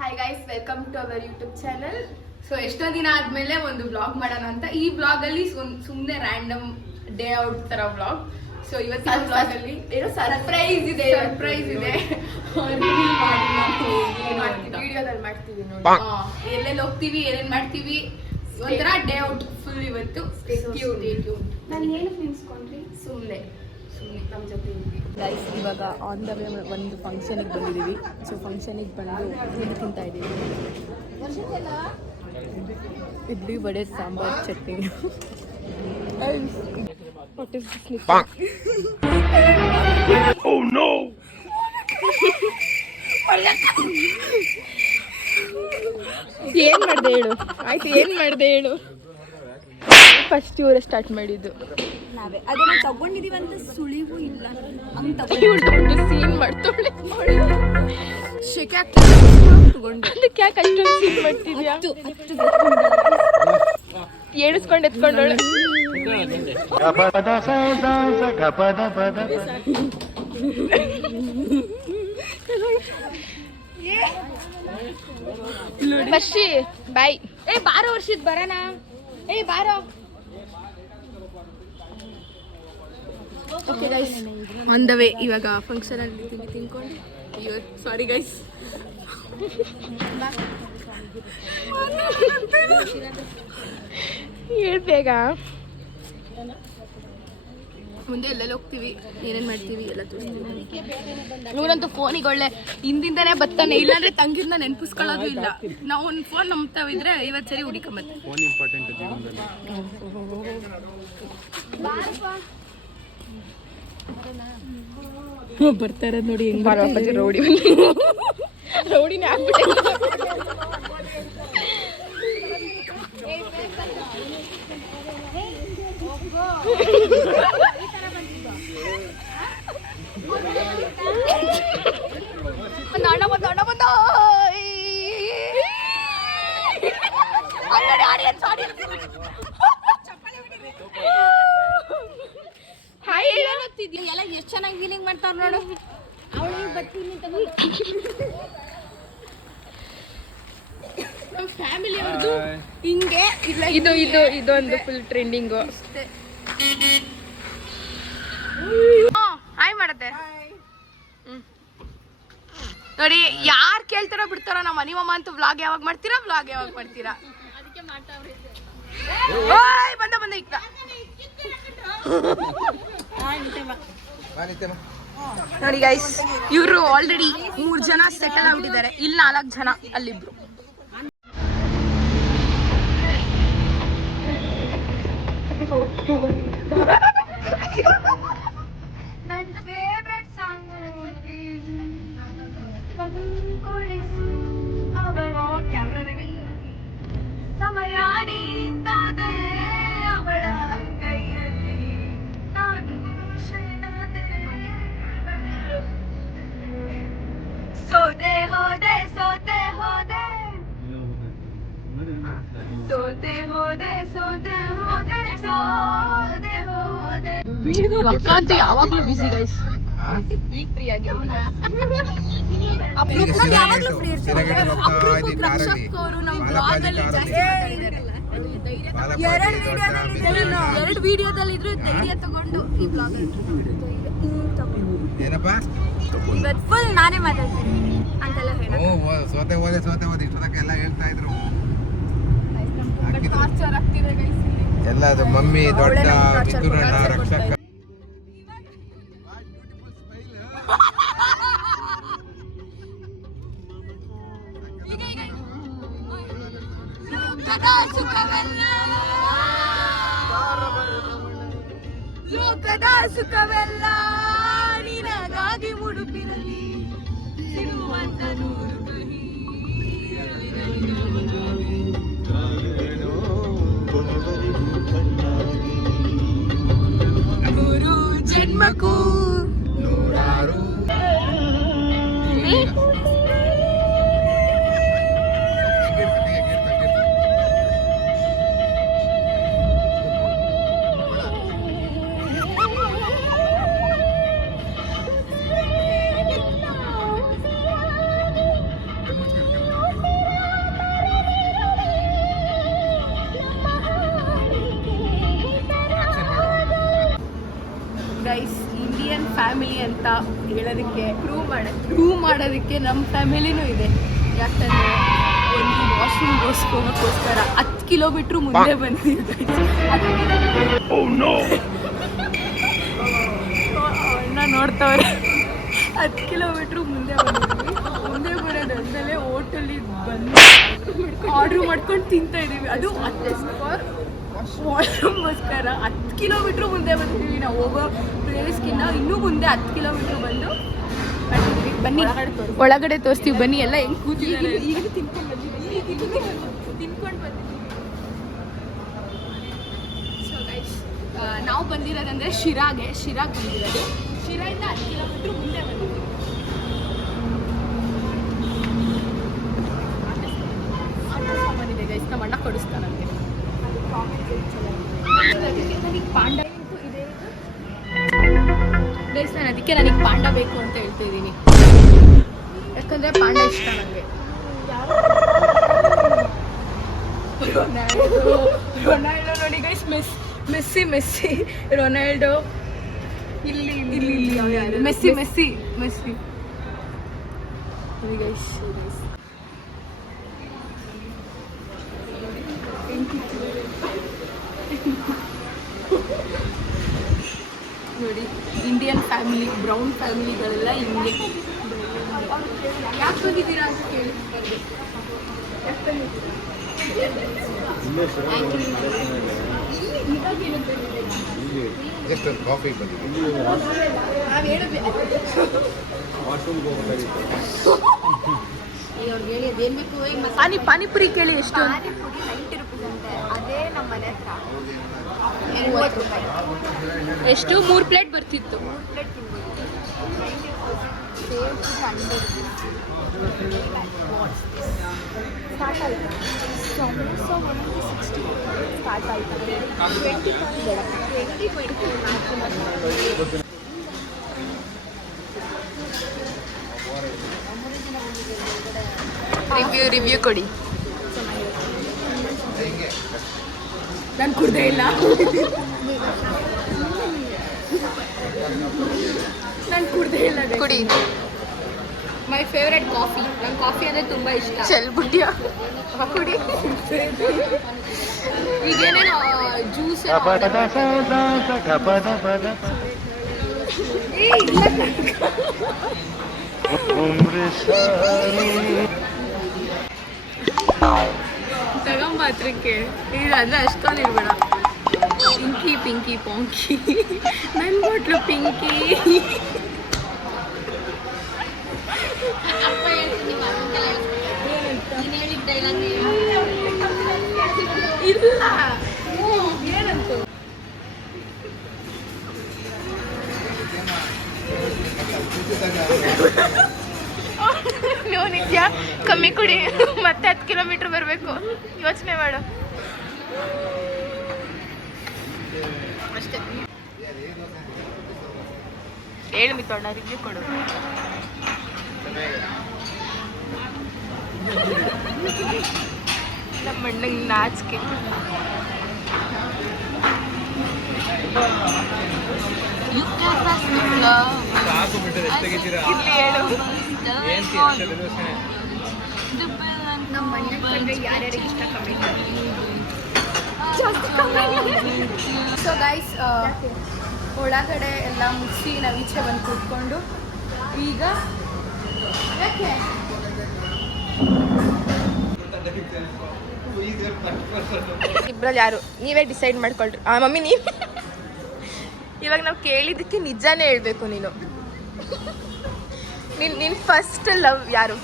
Hi guys, welcome to our YouTube channel. So ಎಷ್ಟೋ ದಿನ ಆದ್ಮೇಲೆ ಒಂದು ಬ್ಲಾಗ್ ಮಾಡೋಣ ಅಂತ. ಈ ಬ್ಲಾಗ್ ಅಲ್ಲಿ ಸುಮ್ಮನೆ ರ್ಯಾಂಡಮ್ ಡೇ ಔಟ್ ತರ ಬ್ಲಾಗ್. ಸೊ ಇವತ್ತಿನ ಬ್ಲಾಗ್ ಅಲ್ಲಿ ಏನೋ ಸರ್ಪ್ರೈಸ್ ಇದೆ. ವಿಡಿಯೋದಲ್ಲಿ ಮಾಡ್ತೀವಿ ನೋಡಿ, ಎಲ್ಲೆಲ್ಲಿ ಹೋಗ್ತೀವಿ, ಏನೇನ್ ಮಾಡ್ತೀವಿ, ಒಂಥರ ಡೇ ಔಟ್ ಫುಲ್ ಇವತ್ತು. ನಾನು ಏನು ನಿನ್ಸ್ಕೊಂಡ್ರಿ, ಸುಮ್ಮನೆ ನಮ್ಮ ಜೊತೆ ಗೈಸ್ ಇವಾಗ ಆನ್ ದ ವೇ ಒಂದು ಫಂಕ್ಷನಿಗೆ ಬಂದಿದ್ದೀವಿ. ಸೊ ಫಂಕ್ಷನಿಗೆ ಬಂದು ತಿಂತಾ ಇದ್ದೀವಿ. Idli vada sambar chutney. What is this? Oh no! ಏನ್ ಮಾಡ್ದೆ ಹೇಳು, ಆಯ್ತು ಏನ್ ಮಾಡ್ದೆ ಹೇಳು. ಫಸ್ಟ್ ಇವರೇ ಸ್ಟಾರ್ಟ್ ಮಾಡಿದ್ದು. ನಾವೇ ಅದನ್ನ ತಗೊಂಡಿದೀವಿ ಅಂತ ಸುಳಿವು ಇಲ್ಲ. ಸೀನ್ ಮಾಡ್ತೋಳೆ, ಶೆಕೆ ಆಗ್ತದೆ ತಗೊಂಡು. ಅದಕ್ಕೆ ಯಾಕೆ ಅಷ್ಟೊಂದು ಸೀನ್ ಮಾಡ್ತಿದ್ಯಾ? ಏಳಿಸ್ಕೊಂಡು ಎತ್ಕೊಂಡೋಳೆ. ವರ್ಷಿ ಬಾಯ್. ಬಾರೋ ವರ್ಷದ ಬರೋಣ. ಬಾರೋ. Okay guys, on the way ಇವಾಗ ಫಂಕ್ಷನ್ ಅಲ್ಲಿ ತಿನ್ಕೊಂಡು. ಸಾರಿ ಗೈಸ್, ಹೇಳ್ಬೇಗ. ಮುಂದೆ ಎಲ್ಲೆಲ್ಲ ಹೋಗ್ತೀವಿ, ಏನೇನು ಮಾಡ್ತೀವಿ ಎಲ್ಲ ತೋರಿಸ್ತೀವಿ. ಇವರಂತೂ ಫೋನಿಗೆ ಒಳ್ಳೆ ಹಿಂದಿಂದನೇ ಬರ್ತಾನೆ, ಇಲ್ಲಾಂದ್ರೆ ತಂಗಿರ್ನ ನೆನಪಿಸ್ಕೊಳ್ಳೋದು ಇಲ್ಲ. ನಾವು ಒಂದು ಫೋನ್ ನಂಬ್ತಾವಿದ್ರೆ 50 ಸರಿ ಹುಡುಕೊಂಬತ್ತೆ. ಫೋನ್ ಇಂಪಾರ್ಟೆಂಟ್ ಜೀವನದಲ್ಲಿ. ಬರ್ತಾರೆ ನೋಡಿ ಹೆಂಗ್ ರೌಡಿ ರೌಡಿನೇ ಆಗ್ಬಿಟ್ಟೆ. ಎಲ್ಲ ಎಷ್ಟು ಚೆನ್ನಾಗಿ ಫೀಲಿಂಗ್ ಮಾಡ್ತಾರ ನೋಡು. ಫ್ಯಾಮಿಲಿ ಅವ್ರದ್ದು ಹಿಂಗೆ ಇಲ್ಲ. ಇದೊಂದು ಫುಲ್ ಟ್ರೆಂಡಿಂಗು. ಹಾಯ್ ಮಾಡತ್ತೆ ನೋಡಿ. ಯಾರು ಕೇಳ್ತಾರೋ ಬಿಡ್ತಾರೋ, ನಮ್ಮ ಮನಿಮಮ್ಮ ಅಂತೂ ವ್ಲಾಗ್ ಯಾವಾಗ ಮಾಡ್ತೀರಾ, ಅದಕ್ಕೆ ಬಂದ ಇಕ್ಕ ನೋಡಿ ಗೈಸ್. ಇವರು ಆಲ್ರೆಡಿ 3 ಜನ ಸೆಟಲ್ ಆಗ್ಬಿಟ್ಟಿದ್ದಾರೆ. ಇಲ್ಲಿ 4 ಜನ, ಅಲ್ಲಿಬ್ರು. ಅಂತೂ ಯಾವಾಗ್ಲೂ ಬಿಸಿ ಗೈಸ್. ಎರಡು ವಿಡಿಯೋದಲ್ಲಿ ಇದ್ರು ಧೈರ್ಯ ತಗೊಂಡು ಈ ಬ್ಲಾಗ್ ಇವತ್ತು ಫುಲ್ ನಾನೇ ಮಾತಾಡ್ತೀನಿ ಅಂತೆಲ್ಲ ಹೇಳಿ ಸೋತೆ ಹೋದೆ ಇಷ್ಟೊತ್ತಕ್ಕೆಲ್ಲ ಹೇಳ್ತಾ ಇದ್ರು. ಎಲ್ಲ ಅದು ಮಮ್ಮಿ ದೊಡ್ಡ ಕಿತ್ತೂರಣ್ಣ ರಕ್ಷಕ. ಲೋಕದ ಸುಖವೆಲ್ಲ ನಿನಗಾಗಿ ಮುಡುಪಿರಲಿ, ಸಿಗುವಂತ ನೂರು ಕಹಿ ನೂರು ಜನ್ಮಕ್ಕೂ ನೂರಾರು. ಫ್ಯಾಮಿಲಿ ಅಂತ ಹೇಳೋದಕ್ಕೆ ಪ್ರೂವ್ ಮಾಡೋದಕ್ಕೆ ನಮ್ಮ ಫ್ಯಾಮಿಲಿನೂ ಇದೆ. ಯಾಕಂದರೆ ಒಂದು ವಾಶ್ರೂಮ್ಗೋಸ್ಕರ 10 ಕಿಲೋಮೀಟ್ರ್ ಮುಂದೆ ಬಂದಿದ್ದೀವಿ. ಅಣ್ಣ ನೋಡ್ತವ್ರೆ, 10 ಕಿಲೋಮೀಟ್ರ್ ಮುಂದೆ ಬಂದಿದ್ದೀವಿ. ಮುಂದೆ ಬರೋದಂದಲೇ ಹೋಟೆಲಿಗೆ ಬಂದು ಆರ್ಡ್ರ್ ಮಾಡ್ಕೊಂಡು ತಿಂತಾ ಇದ್ದೀವಿ. ಅದು ವಾಶ್ರೂಮ್ಗೋಸ್ಕರ 10 ಕಿಲೋಮೀಟ್ರ್ ಮುಂದೆ ಬಂದಿದ್ದೀವಿ. ನಾವು ಹೋಗೋ ಪ್ಲೇಸ್ಗಿನ್ನ ಇನ್ನೂ ಮುಂದೆ 10 ಕಿಲೋಮೀಟ್ರ್ ಬಂದು ಬನ್ನಿ ಒಳಗಡೆ ತೋರಿಸ್ತೀವಿ. ಬನ್ನಿ ಎಲ್ಲ ಹೆಂಗೆ ಕೂತಿದ್ದಾರೆ. ಈಗ ತಿನ್ಕೊಂಡು ಬಂದಿದ್ದೀವಿ. ಸೊ ಗೈಸ್, ನಾವು ಬಂದಿರೋದಂದರೆ ಶಿರಾಗೆ ಬಂದಿರೋದು. ಶಿರಾಯಿಂದ 10 ಕಿಲೋಮೀಟ್ರ್ ಮುಂದೆ ಬಂದಿದ್ದೀವಿ. ಸಾಮಾನಿದೆ ಗೈಸ್, ನಮ್ಮ ಅಣ್ಣ ಕೊಡಿಸ್ತಾನೆ ನಮಗೆ. ನನಗೆ ಪಾಂಡ ಇದೆ ಗೈಸ್, ನನಗೆ ಪಾಂಡ ಬೇಕು ಅಂತ ಹೇಳ್ತಾ ಇದ್ದೀನಿ. ಯಾಕಂದರೆ ಪಾಂಡ ಇಷ್ಟ ನನಗೆ. ರೊನಾಲ್ಡೋ ನೋಡಿ ಗೈಸ್, ಮೆಸ್ಸಿ ರೊನಾಲ್ಡೋ ಇಲ್ಲಿ ಮೆಸ್ಸಿ ಗೈಸ್. ನೋಡಿ ಇಂಡಿಯನ್ ಫ್ಯಾಮಿಲಿ, ಬ್ರೌನ್ ಫ್ಯಾಮಿಲಿಗಳೆಲ್ಲ ಹಿಂಗೆ. ಯಾಕೆ ಬಂದಿದ್ದೀರಾ ಅಂತ ಕೇಳಿ ಕಾಫಿ ಬಂದಿದೆ. ಪಾನಿಪುರಿ ಕೇಳಿ ಎಷ್ಟು? ಪಾನಿಪುರಿ 90 ರುಪೀಸ್ ಅಂತೆ. ಅದೇ ನಮ್ಮ ಮನೆ ಹತ್ರ 30 ರೂಪಾಯಿ. ಎಷ್ಟು? 3 ಪ್ಲೇಟ್ ಬರ್ತಿತ್ತು. 3 ಪ್ಲೇಟ್ ತಿನ್ಬೋದು. 90 ರುಪೀಸ್. ಸ್ಟಾರ್ಟ್ ಆಯಿತು. ಸಮೋಸ 160 ಸ್ಟಾರ್ಟ್ ಆಯಿತು. 20 ಬೇಡ, 20 ಮ್ಯಾಕ್ಸಿಮಮ್. ರಿವ್ಯೂ ಕೊಡಿ. ನಾನು ಕುಡ್ದೇ ಇಲ್ಲ. ಕುಡಿ. My favourite coffee. ನಂಗೆ ಕಾಫಿ ಅಂದರೆ ತುಂಬ ಇಷ್ಟ. ಚೆಲ್ಬಿಟ್ಯ ಕುಡಿ. ಈಗೇನೇನು ಜ್ಯೂಸ್ ತಗೊಂಬತ್ರಕ್ಕೆ ಇದು ಅಂದರೆ ಅಷ್ಟೊಂದು ಇರ್ಬೇಡ. ಪಿಂಕಿ ಪೊಂಕಿ ನನ್ನ ಕೊಟ್ಲು ಪಿಂಕಿ. ಇಲ್ಲ ಏನಂತು ನೀವು ನಿಜ ಕಮ್ಮಿ ಕುಡಿ, ಮತ್ತೆ 10 ಕಿಲೋಮೀಟ್ರ್ ಬರಬೇಕು. ಯೋಚನೆ ಮಾಡು ಅಷ್ಟೇ. ಹೇಳು ಮಿತ್ತೋಣ, ರಿವ್ಯೂ ಕೊಡು. ನಮ್ಮ ಅಣ್ಣಂಗೆ ನಾಚಿಕೆ. ಇಲ್ಲಿ ಹೇಳು. ನಮ್ಮ ಅಣ್ಣ ಕಂಡ್ರೆ ಯಾರ್ಯಾರಿಗೆ ಇಷ್ಟ ಕಮ್ಮಿ. ಸೊ ಗೈಸ್, ಒಳಗಡೆ ಎಲ್ಲ ಮುಗಿಸಿ ನಾವು ಈಚೆ ಬಂದು ಕೂತ್ಕೊಂಡು ಈಗ ಯಾಕೆ ಇಬ್ಬರಲ್ಲಿ ಯಾರು ನೀವೇ ಡಿಸೈಡ್ ಮಾಡ್ಕೊಳ್ರಿ. ಮಮ್ಮಿ ನೀನು ಇವಾಗ ನಾವು ಕೇಳಿದ್ದಕ್ಕೆ ನಿಜಾನೇ ಹೇಳ್ಬೇಕು. ನಿನ್ನ ಫಸ್ಟ್ ಲವ್ ಯಾರು?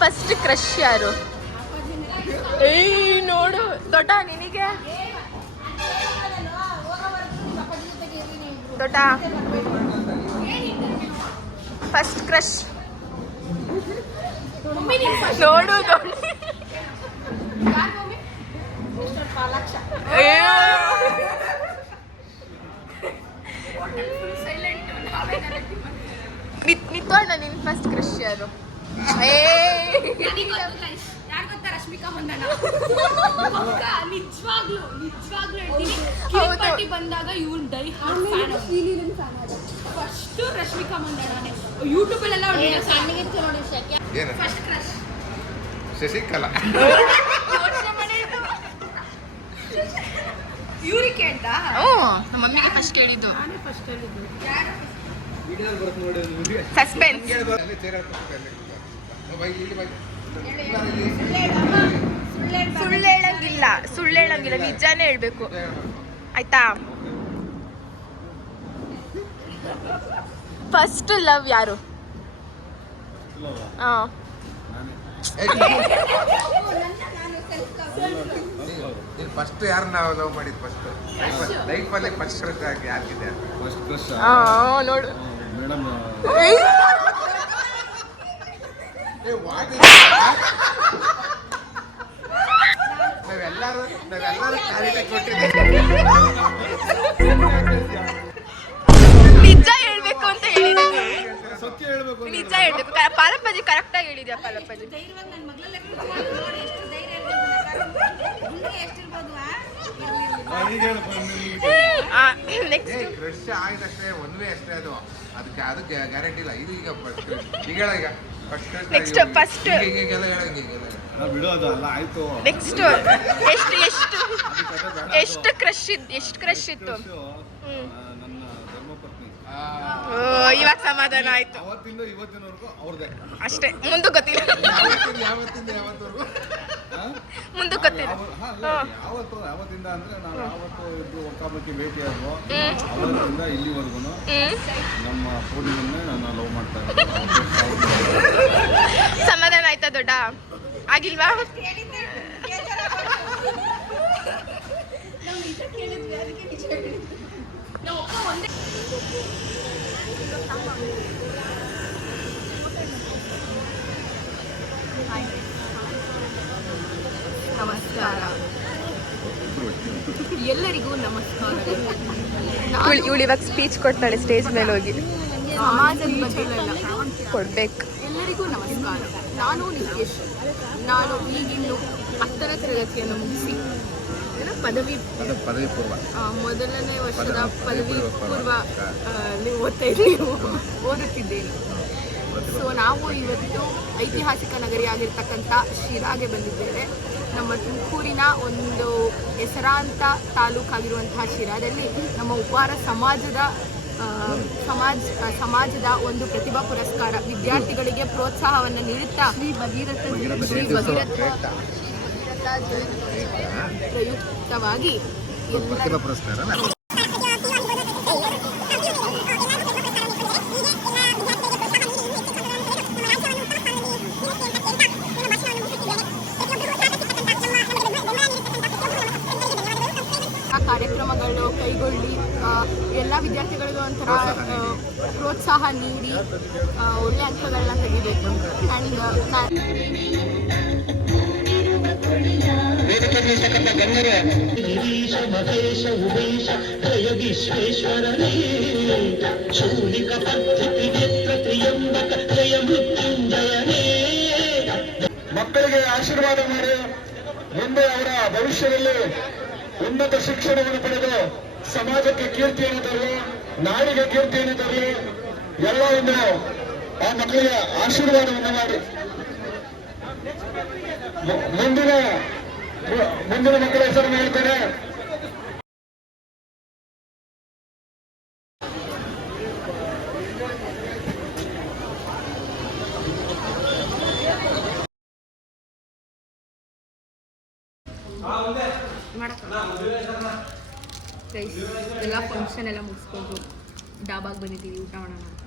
ಫಸ್ಟ್ ಕ್ರಶ್ ಯಾರು? ಏಯ್ ನೋಡು ದೊಡ್ಡ, ನಿನಗೆ ದೊಡ್ಡ ಫಸ್ಟ್ ಕ್ರಶ್ ನೋಡು ದೊಡ್ಡ. ನಿತ್ತೋಣ ನಿನ್ನ ಫಸ್ಟ್ ಕ್ರಶ್ ಯಾರು? ರಶ್ಮಿಕಾ ಮಂದಣ್ಣ ನಿಜವಾಗ್ಲೂ ಹೇಳ್ತೀನಿ ಕಿರುಪಟ್ಟಿ ಬಂದಾಗ ಇವ್ನ die hard fan first Rashmika ಮಂದಣ್ಣನೇ ಯೂಟ್ಯೂಬ್ ಅಲ್ಲೆಲ್ಲ ಏನು ಫಸ್ಟ್ ಕ್ರಶ್ ಶಶಿಕಲಾ ಇವ್ರಿಗೆ ಕೇಳ್ತಾ ನಮ್ಮ ಮಮ್ಮಿಗೆ ಫಸ್ಟ್ ಕೇಳಿದ್ದು ನಾನೇ ಫಸ್ಟ್ ಹೇಳಿದ್ದು ಸಸ್ಪೆನ್ಸ್ ಸುಳ್ಳು ಹೇಳಂಗಿಲ್ಲ ನಿಜಾನೇ ಹೇಳ್ಬೇಕು ಆಯ್ತಾ ಫಸ್ಟ್ ಲವ್ ಯಾರು ಫಸ್ಟ್ ಯಾರು ನಾವು ಲವ್ ಮಾಡಿದ್ ಫಸ್ಟ್ ಲೈಫಲ್ಲಿ ಫಸ್ಟ್ ಕ್ರಶ್ ಆಗಿ ಯಾರಿಗಿದೆ ಫಸ್ಟ್ ಕ್ರಶ್ ನೋಡು ಮೇಡಮ್ ನಾವೆಲ್ಲರೂ ಕ್ಲಾರಿಟಿ ಕೊಟ್ಟಿದ್ದೀವಿ ನಿಜ ಹೇಳ್ಬೇಕು ಅಂತ ಹೇಳಿದ್ದೀನಿ ಸತ್ಯ ಹೇಳ್ಬೇಕು ನಿಜ ಹೇಳ್ಬೇಕು ಪಾಲಪ್ಪಾಜಿ ಕರೆಕ್ಟಾಗಿ ಹೇಳಿದ್ಯಾ ಪಾಲಪ್ಪಾಜಿ ಈಗ ಹೇಳಪ್ಪ ನೆಕ್ಸ್ಟ್ ಕ್ರಶ್ ಆಗಿದಷ್ಟೇ ಒಂದೇ ಅಷ್ಟೇ ಅದು ಗ್ಯಾರಂಟಿ ಇಲ್ಲ ಇದು ಈಗ ಫಸ್ಟ್ ಈಗ ಹೇಳ ಈಗ Next, first. ಹೀಗೆಲ್ಲ ನಾವು ಬಿಡೋದು ಅಲ್ಲ ಆಯ್ತು ನೆಕ್ಸ್ಟ್ ಎಷ್ಟು ಕ್ರಶ್ ಇತ್ತು ನನ್ನ ಧರ್ಮಪತ್ನಿ ಇವಾಗ ಸಮಾಧಾನ ಆಯ್ತು ಅವತ್ತಿಂದ ಇವತ್ತಿನವರೆಗೂ ಅವ್ರದೇ ಅಷ್ಟೇ ಮುಂದೆ ಗೊತ್ತಿಲ್ಲ ಯಾವತ್ತವರೆಗೂ ಮುಂದೆ ಗೊತ್ತಿಲ್ಲ ಯಾವತ್ತಿಂದ ಅಂದ್ರೆ ನಾವು ಯಾವತ್ತು ಇದ್ದು ಒಕ್ಕಾಬಕ್ಕಿ ಭೇಟಿ ಆದ್ವು ಅವತ್ತಿಂದ ಇಲ್ಲಿವರೆಗೂ ನಮ್ಮ ಪೂರ್ಣಿಮನ್ನೇ ನಾನು ಲವ್ ಮಾಡ್ತಾ ಇದ್ದೀನಿ ಸಮಾಧಾನ ಆಯ್ತಾ ದೊಡ್ಡ ಆಗಿಲ್ವಾ ನಮಸ್ಕಾರ ಎಲ್ಲರಿಗೂ ನಮಸ್ಕಾರ. ಇವಳು ಇವಾಗ ಸ್ಪೀಚ್ ಕೊಡ್ತಾಳೆ ಸ್ಟೇಜ್ ಮೇಲೆ ಹೋಗಿ ಸಮಾಜದ ಬಗ್ಗೆ ಕೊಡ್ಬೇಕು. ಎಲ್ಲರಿಗೂ ನಮಸ್ಕಾರ. ನಾನು ನಿಕೇಶ್. ನಾನು ಈಗಿನ್ನು 10ನೇ ತರಗತಿಯನ್ನು ಮುಗಿಸಿ ಪದವಿ ಪೂರ್ವ ಮೊದಲನೇ ವರ್ಷದ ಪದವಿ ಪೂರ್ವ ಓದುತ್ತಿದ್ದೇನೆ. ಸೊ ನಾವು ಇವತ್ತು ಐತಿಹಾಸಿಕ ನಗರಿಯಾಗಿರ್ತಕ್ಕಂಥ ಶಿರಾಗೆ ಬಂದಿದ್ದೇವೆ. ನಮ್ಮ ತುಮಕೂರಿನ ಒಂದು ಹೆಸರಾಂತ ತಾಲೂಕಾಗಿರುವಂತಹ ಶಿರಾದಲ್ಲಿ ನಮ್ಮ ಉಪಹಾರ ಸಮಾಜದ ಒಂದು ಪ್ರತಿಭಾ ಪುರಸ್ಕಾರ ವಿದ್ಯಾರ್ಥಿಗಳಿಗೆ ಪ್ರೋತ್ಸಾಹವನ್ನು ನೀಡುತ್ತಾ ಶ್ರೀ ಭಗೀರಥ ಪ್ರಯುಕ್ತವಾಗಿ ಪ್ರತಿಭಾ ಪುರಸ್ಕಾರ ಕಾರ್ಯಕ್ರಮಗಳು ಕೈಗೊಳ್ಳಿ ಎಲ್ಲ ವಿದ್ಯಾರ್ಥಿಗಳಿಗೂ ಒಂಥರ ಪ್ರೋತ್ಸಾಹ ನೀಡಿ ಒಳ್ಳೆ ಅಂಕಗಳನ್ನ ತೆಗಿಬೇಕು. ಮಕ್ಕಳಿಗೆ ಆಶೀರ್ವಾದ ಮಾಡಿ ಮುಂದೆ ಅವರ ಭವಿಷ್ಯದಲ್ಲಿ ಉನ್ನತ ಶಿಕ್ಷಣವನ್ನು ಪಡೆದು ಸಮಾಜಕ್ಕೆ ಕೀರ್ತಿಯನ್ನು ತರಲಿ, ನಾಡಿಗೆ ಕೀರ್ತಿಯನ್ನು ತರಲಿ, ಎಲ್ಲವನ್ನು ಆ ಮಕ್ಕಳಿಗೆ ಆಶೀರ್ವಾದವನ್ನು ಮಾಡಿ ಮುಂದಿನ ಮಕ್ಕಳ ಹೆಸರನ್ನು ಹೇಳ್ತಾರೆ. ಎಲ್ಲ ಫಂಕ್ಷನ್ ಎಲ್ಲ ಮುಗಿಸ್ಕೊಂಡು ಡಾಬಾಗೆ ಬಂದಿದ್ದೀವಿ ಊಟ ಮಾಡೋಣ ಅಂತ.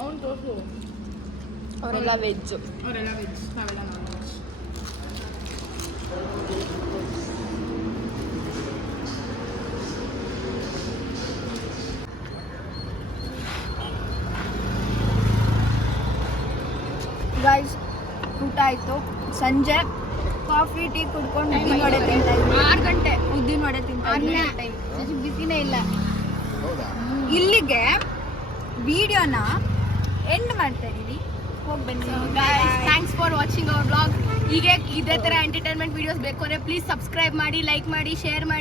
ಅವ್ನು ತೋರಿಸು. ಅವರೆಲ್ಲ ವೆಜ್ಜು. ಅವರೆಲ್ಲ ವೆಜ್, ನಾವೆಲ್ಲ ನಾನ್ ವೆಜ್. ಗೈಸ್ ಊಟ ಆಯಿತು. ಸಂಜೆ ಕಾಫಿ ಟೀ ಕುಡ್ಕೊಂಡು ಉದ್ದಿನ ವಡೆ ತಿಂತಾ ಇದ್ವಿ. 6 ಗಂಟೆ ಉದ್ದಿನ ವಡೆ ತಿಂತಾ ಇದ್ವಿ. ಬಿಸಿನೇ ಇಲ್ಲ. ಇಲ್ಲಿಗೆ ವಿಡಿಯೋನ ಎಂಡ್ ಮಾಡ್ತಾ ಇದ್ದೀವಿ. ಹೋಗಿ ಬನ್ನಿ. Thanks for watching our blog. ಹೀಗೆ ಇದೇ ಥರ ಎಂಟರ್ಟೈನ್ಮೆಂಟ್ ವಿಡಿಯೋಸ್ ಬೇಕು ಅಂದರೆ ಪ್ಲೀಸ್ ಸಬ್ಸ್ಕ್ರೈಬ್ ಮಾಡಿ, ಲೈಕ್ ಮಾಡಿ, ಶೇರ್ ಮಾಡಿ.